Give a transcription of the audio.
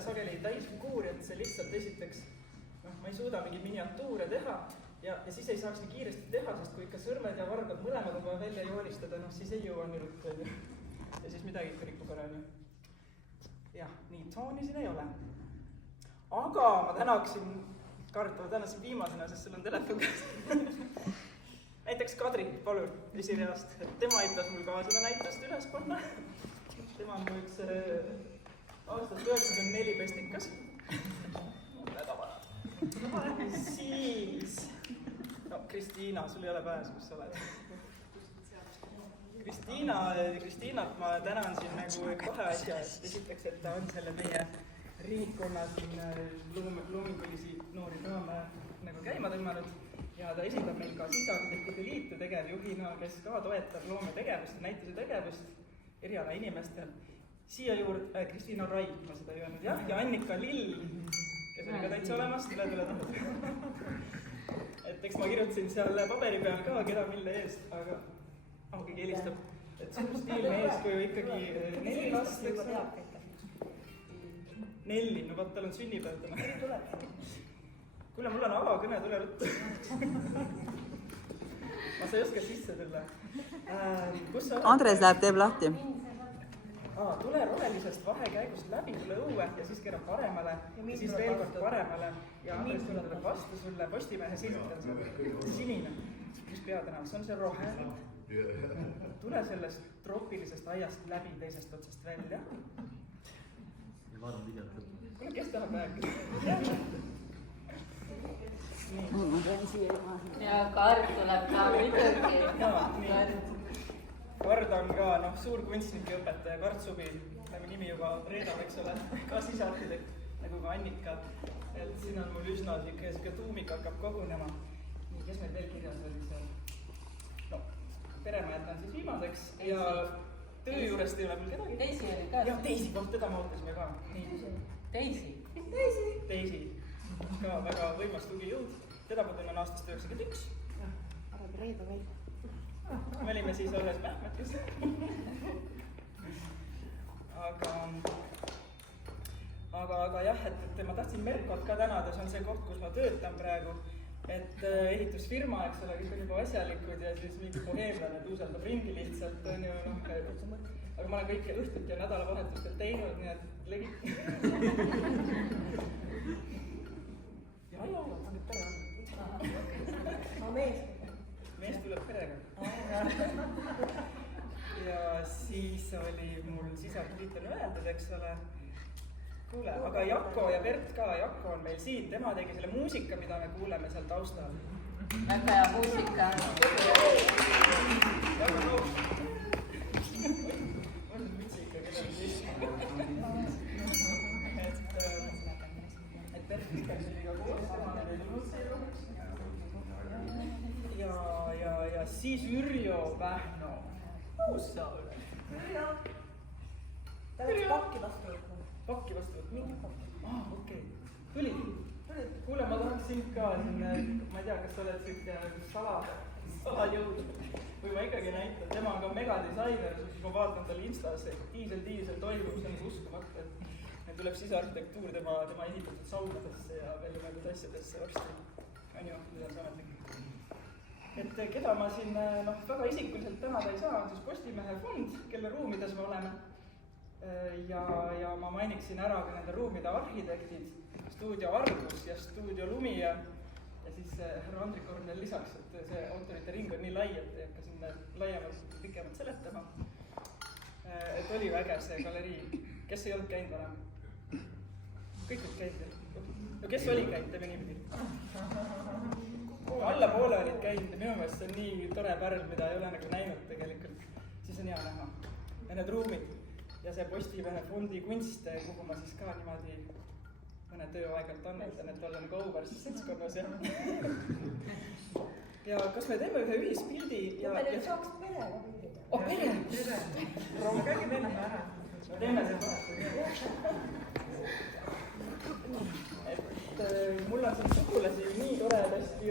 sageli täisfiguur, et see lihtsalt esiteks, ma ei suuda mingi miniatuure teha ja siis ei saaks nii kiiresti teha, sest kui ikka sõrmed ja vargad mõlemad on vaja välja joonistada, siis ei jõua nii ruttu. Ja siis midagi ikka rikub ära. Jah, nii, tooni siin ei ole. Aga ma tänaksin, Kart, ma tänasin viimasena, sest sul on telefon käest. Näiteks Kadri, palun, esireast. Tema aitas mul ka seda näitust üles panna. Tema on mu üks aastast 94 pestikas. Väga vanad. Siis, Kristiina, sul ei ole pääs, kus sa oled. Kristiinat ma tänan siin nagu kahe asja. Esiteks, et ta on selle meie riigkonna siin loomingulisi noori draame nagu käima tõmmanud. Ja ta esindab meil ka Sisearhitektide Liitu tegevjuhina, kes ka toetab loometegevust ja näituse tegevust eriala inimestel. Siia juurde Kristiina Raid, ma seda ei öelnud, jah, ja Annika Lill, kes oli ka täitsa olemas, tule. Et eks ma kirjutasin seal paberi peal ka, keda mille eest, aga keegi helistab, et suur stiilne eeskuju ikkagi 4 last, eks. 4, no vaat tal on sünnipäev täna. Kuule, mul on avakõne, tule ruttu. Ma sa ei oska sisse tulla. Andres läheb, teeb lahti. Tule rohelisest vahekäigust läbi, tule õue ja siis keerab paremale ja siis veel kord paremale ja Andres tuleb vastu sulle, Postimehe silt on see sinine, mis peatänav, see on see roheline. Tule sellest troopilisest aiast läbi teisest otsast välja. Ja vaadam videot. Kuule, kes tahab rääkida? Ja Kart tuleb ka muidugi. Kard on ka suur kunstnike õpetaja, Kart Subi, läbi nimi juba Reeda, eks ole, ka sisearhitekt, nagu ka Annika. Et siin on mul üsna siuke tuumik hakkab kogunema. Nii, kes meil veel kirjas oli seal? Perema jätan siis viimaseks ja töö juurest ei ole mul kedagi. Teisi oli ka. Jah, Teisi, teda me ootasime ka. Teisi. Ka väga võimas tugijõud. Teda ma tunnen aastast 91. Arvad Reeda veel. Me olime siis alles mähmetis. Aga jah, et ma tahtsin Merkot ka tänada, see on see koht, kus ma töötan praegu. Et ehitusfirma, eks ole, kõik on juba asjalikud ja siis mingi boheemlane tuusaldab ringi lihtsalt, on ju, aga ma olen kõike õhtut ja nädalavahetustel teinud, nii et legit. Ja, nüüd pere on. Mees tuleb perega. Ja siis oli mul Sisearhitektid öeldud, eks ole. Kuule, aga Jakko ja Bert ka, Jakko on meil siin, tema tegi selle muusika, mida me kuuleme seal taustal. Väga hea muusika. Väga nõus. Mul on mütsi ikka, keda on siis. Et Bert Mikkel oli ka koos, tema on tulnud siia. Ja siis Ürjo Vähno. Kus sa oled? Ürjo. Ta oleks pakki vastu võtnud. Pakki vastu võtnud? Mingi pakki. Okei. Tuli. Kuule, ma tahaks sind ka siin, ma ei tea, kas sa oled siuke salajõud või ma ikkagi näitan. Tema on ka megadisainer, siis ma vaatan tal Instas, et diisel toimub, see on uskumatu, et tuleb sisearhitektuur tema ehitatud saunadesse ja veel mõeldud asjadesse varsti. On ju, mida sa ametlik. Et keda ma siin väga isikuliselt tänada ei saa, on siis Postimehe fond, kelle ruumides me oleme. Ja ma mainiksin ära ka nende ruumide arhitektid, Stuudio Argus ja Stuudio Lumi ja siis härra Andrik Ornel lisaks, et see autorite ring on nii lai, et ei hakka sinna laiemalt pikemalt seletama. Et oli vägev see galerii. Kes ei olnud käinud varem? Kõik olid käinud. No kes oli käinud, teeme niipidi? Alla poole olid käinud ja minu meelest see on nii tore pärl, mida ei ole nagu näinud tegelikult. Siis on hea näha. Ja need ruumid ja see Postimehe fondi kunst, kuhu ma siis ka niimoodi mõne töö aegalt annetan, et olla nagu auväärses seltskonnas. Ja kas me teeme ühe ühispildi? Me nüüd saaks perega pildida. Pere! Rongagi teeme ära. Teeme see vahetu. Et mul on siin sugulasi nii toredasti